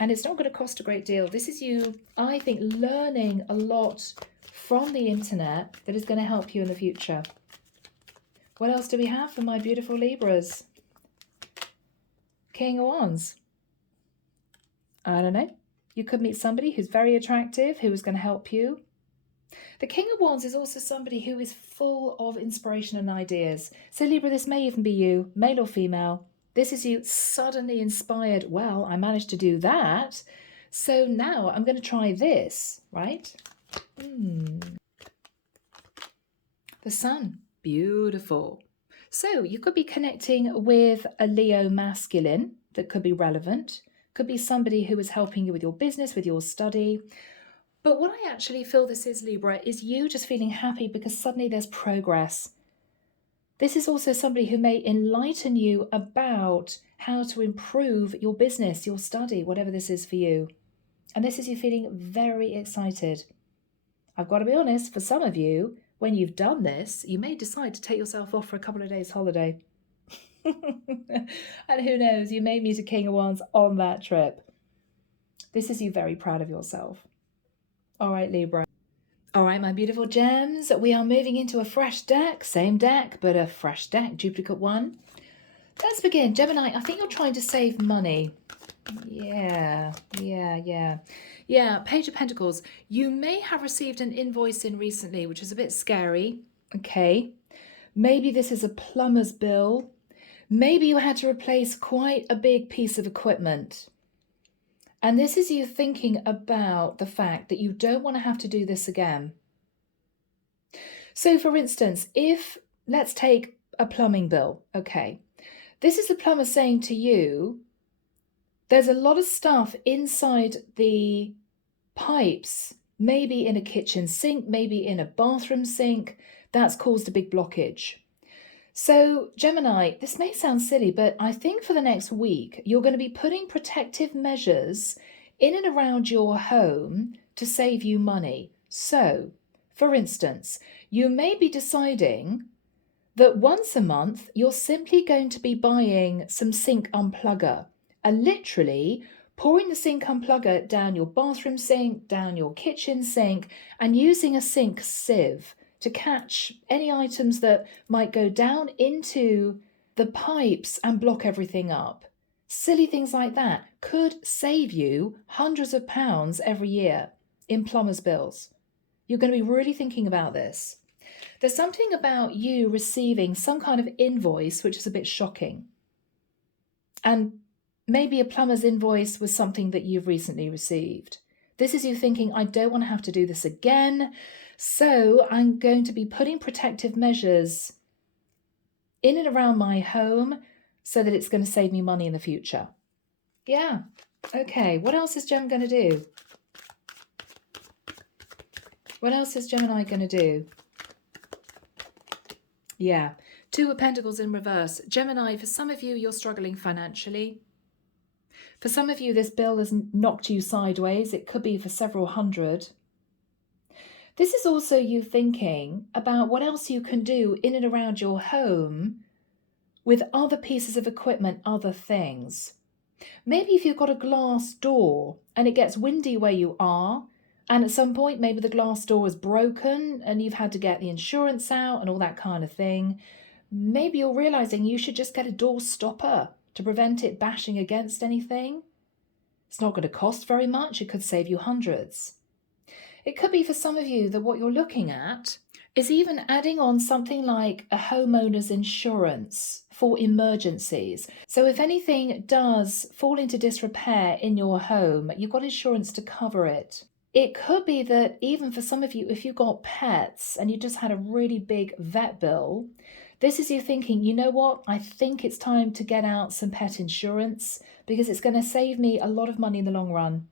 And it's not going to cost a great deal. This is you, I think, learning a lot from the internet that is going to help you in the future. What else do we have for my beautiful Libras? King of Wands. I don't know. You could meet somebody who's very attractive, who is going to help you. The King of Wands is also somebody who is full of inspiration and ideas. So Libra, this may even be you, male or female. This is you suddenly inspired. Well, I managed to do that. So now I'm going to try this, right? The Sun. Beautiful. So you could be connecting with a Leo masculine that could be relevant. Could be somebody who is helping you with your business, with your study. But what I actually feel this is, Libra, is you just feeling happy because suddenly there's progress. This is also somebody who may enlighten you about how to improve your business, your study, whatever this is for you. And this is you feeling very excited. I've got to be honest, for some of you, when you've done this, you may decide to take yourself off for a couple of days holiday. And who knows, you may meet a King of Wands on that trip. This is you very proud of yourself. All right, Libra. All right, my beautiful gems, we are moving into a fresh deck, same deck, but a fresh deck, duplicate one. Let's begin. Gemini, I think you're trying to save money. Yeah, Page of Pentacles. You may have received an invoice in recently, which is a bit scary. Okay. Maybe this is a plumber's bill. Maybe you had to replace quite a big piece of equipment. And this is you thinking about the fact that you don't want to have to do this again. So for instance, let's take a plumbing bill. Okay. This is the plumber saying to you, there's a lot of stuff inside the pipes, maybe in a kitchen sink, maybe in a bathroom sink, that's caused a big blockage. So Gemini, this may sound silly, but I think for the next week, you're going to be putting protective measures in and around your home to save you money. So, for instance, you may be deciding that once a month you're simply going to be buying some sink unplugger and literally pouring the sink unplugger down your bathroom sink, down your kitchen sink, and using a sink sieve to catch any items that might go down into the pipes and block everything up. Silly things like that could save you hundreds of pounds every year in plumber's bills. You're going to be really thinking about this. There's something about you receiving some kind of invoice which is a bit shocking. And maybe a plumber's invoice was something that you've recently received. This is you thinking, I don't want to have to do this again, so I'm going to be putting protective measures in and around my home so that it's going to save me money in the future. Yeah, okay, what else is Gem going to do? What else is Gemini going to do? Yeah, Two of Pentacles in reverse. Gemini, for some of you, you're struggling financially. For some of you, this bill has knocked you sideways. It could be for several hundred. This is also you thinking about what else you can do in and around your home with other pieces of equipment, other things. Maybe if you've got a glass door and it gets windy where you are, and at some point maybe the glass door is broken and you've had to get the insurance out and all that kind of thing, maybe you're realizing you should just get a door stopper to prevent it bashing against anything. It's not going to cost very much. It could save you hundreds. It could be for some of you that what you're looking at is even adding on something like a homeowner's insurance for emergencies. So if anything does fall into disrepair in your home, you've got insurance to cover it. It could be that even for some of you, if you've got pets and you just had a really big vet bill, this is you thinking, you know what, I think it's time to get out some pet insurance because it's going to save me a lot of money in the long run.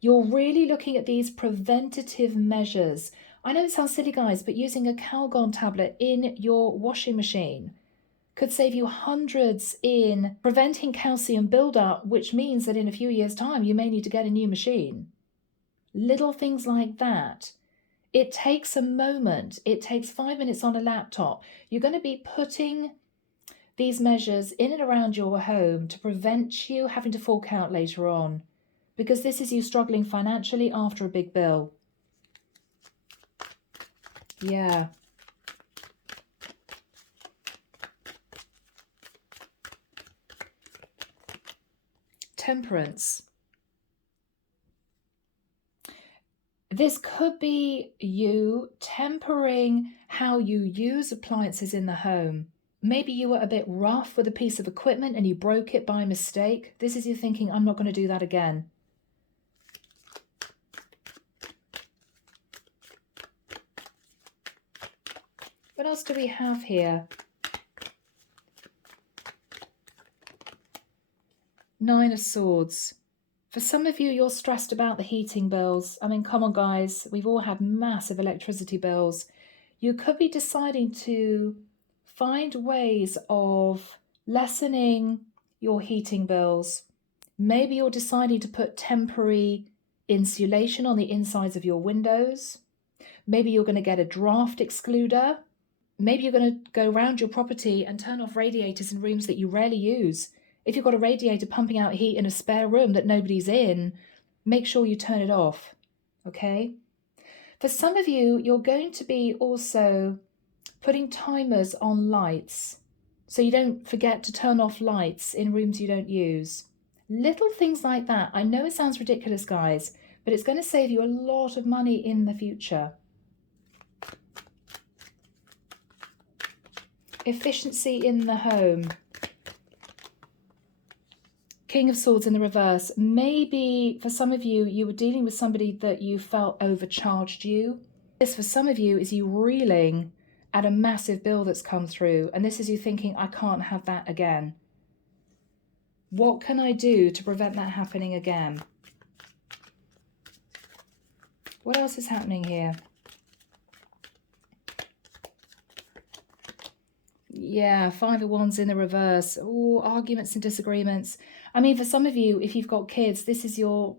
You're really looking at these preventative measures. I know it sounds silly, guys, but using a Calgon tablet in your washing machine could save you hundreds in preventing calcium buildup, which means that in a few years' time, you may need to get a new machine. Little things like that. It takes a moment. It takes 5 minutes on a laptop. You're going to be putting these measures in and around your home to prevent you having to fork out later on, because this is you struggling financially after a big bill. Yeah. Temperance. This could be you tempering how you use appliances in the home. Maybe you were a bit rough with a piece of equipment and you broke it by mistake. This is you thinking, I'm not going to do that again. What else do we have here? Nine of Swords. For some of you, you're stressed about the heating bills. I mean, come on, guys. We've all had massive electricity bills. You could be deciding to find ways of lessening your heating bills. Maybe you're deciding to put temporary insulation on the insides of your windows. Maybe you're going to get a draft excluder. Maybe you're going to go around your property and turn off radiators in rooms that you rarely use. If you've got a radiator pumping out heat in a spare room that nobody's in, make sure you turn it off, okay? For some of you, you're going to be also putting timers on lights so you don't forget to turn off lights in rooms you don't use. Little things like that. I know it sounds ridiculous, guys, but it's going to save you a lot of money in the future. Efficiency in the home. King of Swords in the reverse. Maybe for some of you, you were dealing with somebody that you felt overcharged you. This for some of you is you reeling at a massive bill that's come through. And this is you thinking, I can't have that again. What can I do to prevent that happening again? What else is happening here? Yeah, Five of Wands in the reverse. Oh, arguments and disagreements. I mean, for some of you, if you've got kids, this is your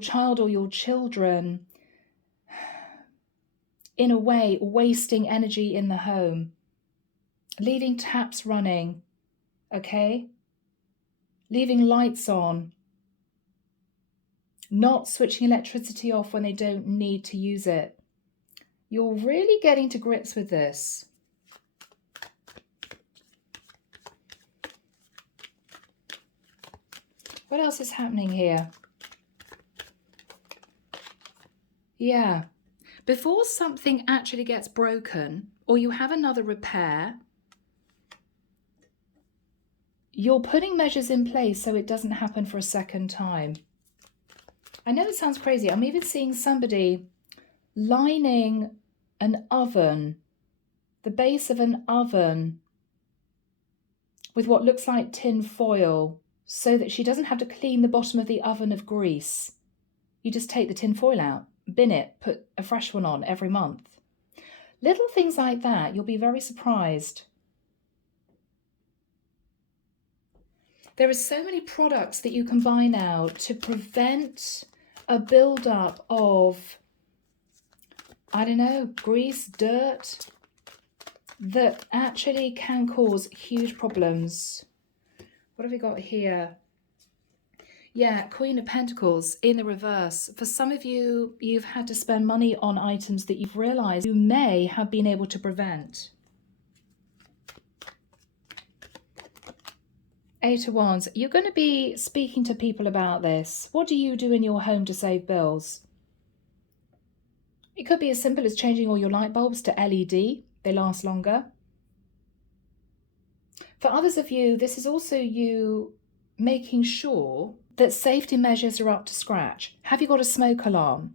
child or your children, in a way, wasting energy in the home. leaving taps running, okay? Leaving lights on, not switching electricity off when they don't need to use it. You're really getting to grips with this. What else is happening here? Yeah. Before something actually gets broken or you have another repair, you're putting measures in place so it doesn't happen for a second time. I know it sounds crazy. I'm even seeing somebody lining an oven, the base of an oven, with what looks like tin foil so that she doesn't have to clean the bottom of the oven of grease. You just take the tin foil out, bin it, put a fresh one on every month. Little things like that, you'll be very surprised. There are so many products that you can buy now to prevent a build-up of, I don't know, grease, dirt, that actually can cause huge problems. What have we got here? Yeah, Queen of Pentacles in the reverse. For some of you, you've had to spend money on items that you've realized you may have been able to prevent. Eight of Wands. You're going to be speaking to people about this. What do you do in your home to save bills? It could be as simple as changing all your light bulbs to LED. They last longer. For others of you, this is also you making sure that safety measures are up to scratch. Have you got a smoke alarm?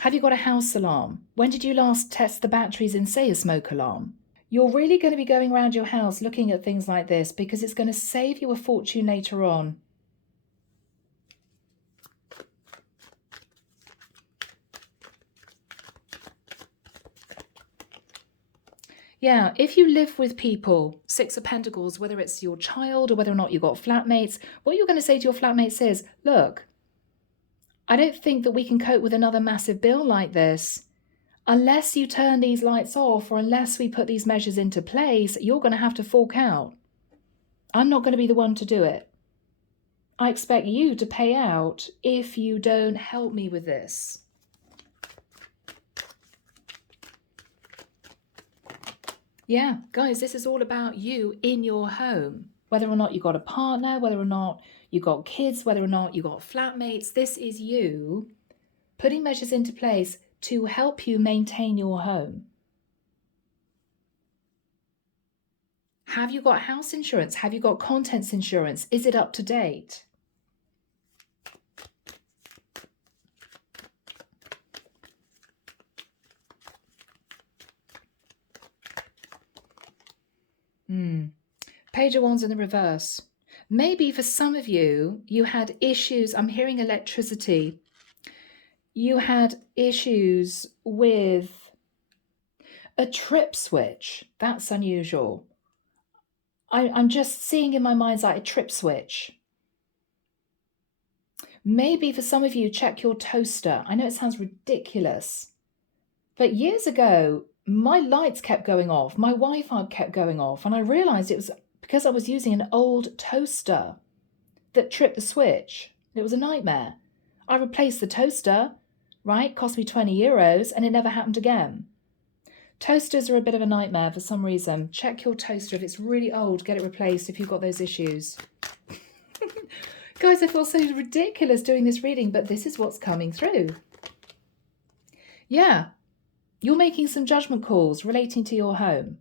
Have you got a house alarm? When did you last test the batteries in, say, a smoke alarm? You're really going to be going around your house looking at things like this because it's going to save you a fortune later on. Yeah, if you live with people, Six of Pentacles, whether it's your child or whether or not you've got flatmates, what you're going to say to your flatmates is, look, I don't think that we can cope with another massive bill like this. Unless you turn these lights off or unless we put these measures into place, you're going to have to fork out. I'm not going to be the one to do it. I expect you to pay out if you don't help me with this. Yeah, guys, this is all about you in your home. Whether or not you've got a partner, whether or not you've got kids, whether or not you've got flatmates, this is you putting measures into place to help you maintain your home. Have you got house insurance? Have you got contents insurance? Is it up to date? Page of Wands in the reverse. Maybe for some of you, you had issues. I'm hearing electricity. You had issues with a trip switch. That's unusual. I'm just seeing in my mind's eye a trip switch. Maybe for some of you, check your toaster. I know it sounds ridiculous, but years ago, my lights kept going off. My Wi-Fi kept going off, and I realized it was because I was using an old toaster that tripped the switch. It was a nightmare. I replaced the toaster, right? Cost me 20 euros, and it never happened again. Toasters are a bit of a nightmare for some reason. Check your toaster. If it's really old, get it replaced if you've got those issues. Guys, I feel so ridiculous doing this reading, but this is what's coming through. Yeah, you're making some judgment calls relating to your home.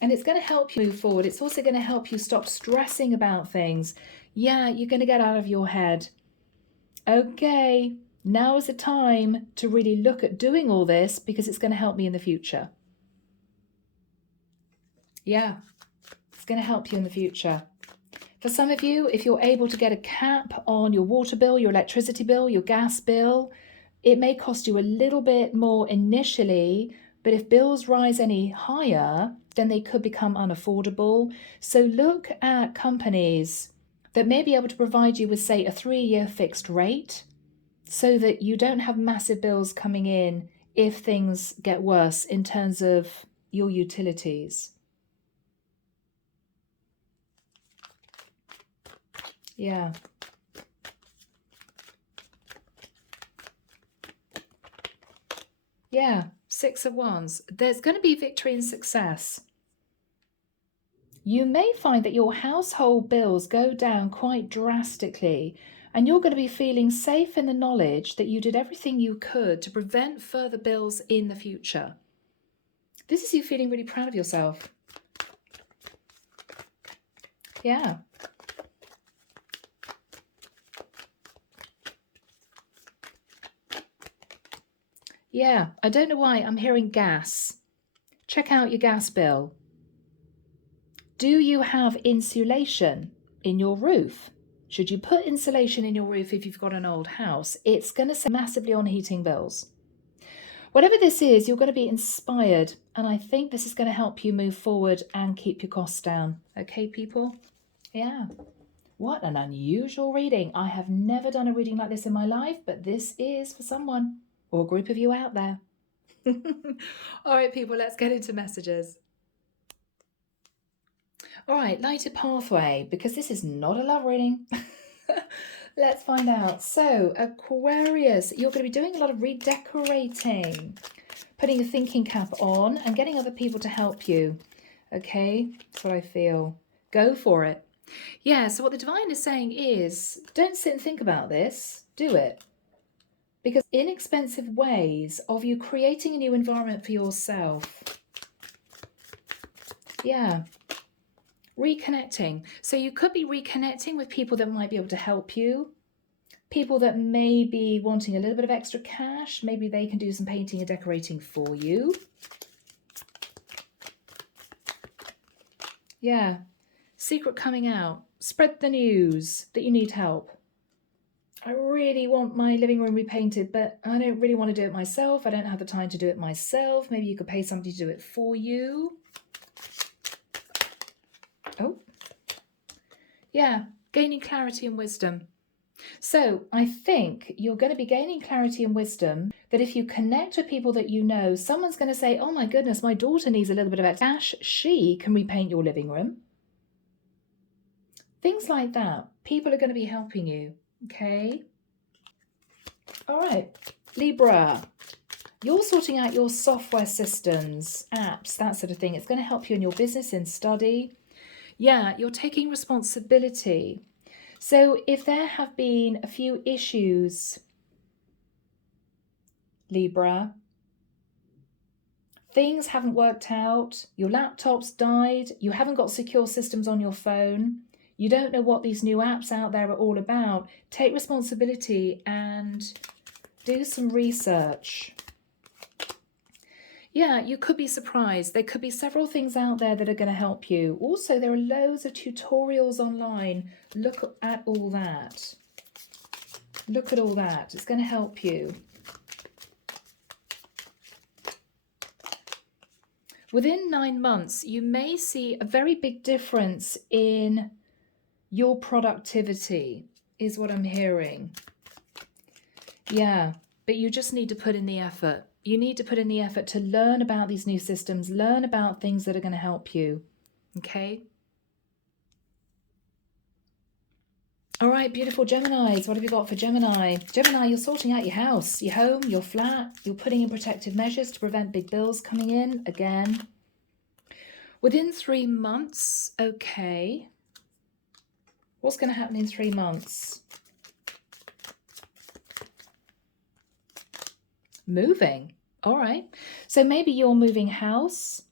And it's going to help you move forward. It's also going to help you stop stressing about things. Yeah, you're going to get out of your head. Okay, now is the time to really look at doing all this because it's going to help me in the future. Yeah, it's going to help you in the future. For some of you, if you're able to get a cap on your water bill, your electricity bill, your gas bill, it may cost you a little bit more initially, but if bills rise any higher, then they could become unaffordable. So look at companies that may be able to provide you with, say, a 3-year fixed rate so that you don't have massive bills coming in if things get worse in terms of your utilities. Yeah. Yeah, 6 of Wands. There's going to be victory and success. You may find that your household bills go down quite drastically, and you're going to be feeling safe in the knowledge that you did everything you could to prevent further bills in the future. This is you feeling really proud of yourself. Yeah. Yeah, I don't know why I'm hearing gas. Check out your gas bill. Do you have insulation in your roof? Should you put insulation in your roof if you've got an old house? It's going to save massively on heating bills. Whatever this is, you're going to be inspired, and I think this is going to help you move forward and keep your costs down. Okay, people? Yeah. What an unusual reading. I have never done a reading like this in my life, but this is for someone or a group of you out there. All right, people, let's get into messages. All right, lighted pathway, because this is not a love reading. Let's find out. So, Aquarius, you're going to be doing a lot of redecorating, putting a thinking cap on and getting other people to help you. Okay, that's what I feel. Go for it. Yeah, so what the divine is saying is, don't sit and think about this. Do it. Because inexpensive ways of you creating a new environment for yourself. Yeah. Reconnecting. So you could be reconnecting with people that might be able to help you. People that may be wanting a little bit of extra cash. Maybe they can do some painting and decorating for you. Yeah. Secret coming out. Spread the news that you need help. I really want my living room repainted, but I don't really want to do it myself. I don't have the time to do it myself. Maybe you could pay somebody to do it for you. Oh. Yeah, gaining clarity and wisdom. So I think you're going to be gaining clarity and wisdom that if you connect with people that you know, someone's going to say, oh my goodness, my daughter needs a little bit of extra cash. She can repaint your living room. Things like that. People are going to be helping you. Okay. All right. Libra. You're sorting out your software systems, apps, that sort of thing. It's going to help you in your business, in study. Yeah, you're taking responsibility. So if there have been a few issues, Libra, things haven't worked out, your laptop's died, you haven't got secure systems on your phone, you don't know what these new apps out there are all about, take responsibility and do some research. Yeah, you could be surprised. There could be several things out there that are going to help you. Also, there are loads of tutorials online. Look at all that. Look at all that. It's going to help you. Within 9 months, you may see a very big difference in your productivity, is what I'm hearing. Yeah, but you just need to put in the effort. You need to put in the effort to learn about these new systems, learn about things that are going to help you. Okay? All right, beautiful Geminis. What have you got for Gemini? Gemini, you're sorting out your house, your home, your flat. You're putting in protective measures to prevent big bills coming in again. Within 3 months, okay. What's going to happen in 3 months? Moving. All right. So maybe you're moving house.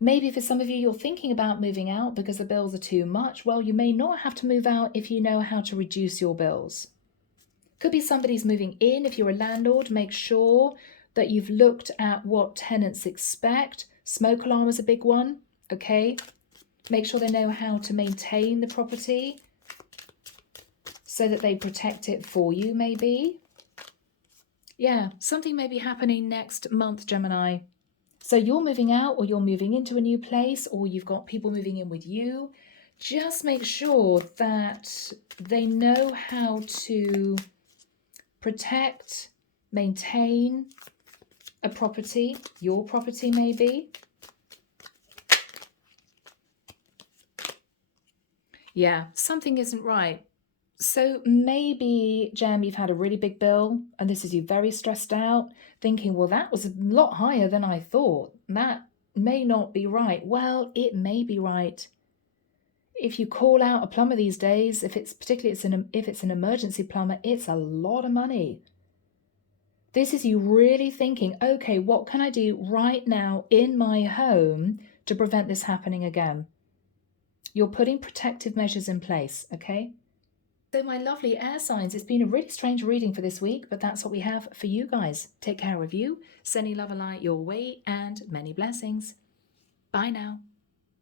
Maybe for some of you, you're thinking about moving out because the bills are too much. Well, you may not have to move out if you know how to reduce your bills. Could be somebody's moving in. If you're a landlord, make sure that you've looked at what tenants expect. Smoke alarm is a big one. Okay. Make sure they know how to maintain the property so that they protect it for you, maybe. Yeah, something may be happening next month, Gemini. So you're moving out or you're moving into a new place or you've got people moving in with you. Just make sure that they know how to protect, maintain a property, your property maybe. Yeah, something isn't right. So maybe, Jem, you've had a really big bill and this is you very stressed out, thinking, well, that was a lot higher than I thought. That may not be right. Well, it may be right. If you call out a plumber these days, if it's an emergency plumber, it's a lot of money. This is you really thinking, okay, what can I do right now in my home to prevent this happening again? You're putting protective measures in place, okay? So my lovely air signs, it's been a really strange reading for this week, but that's what we have for you guys. Take care of you, sending love and light your way, and many blessings. Bye now.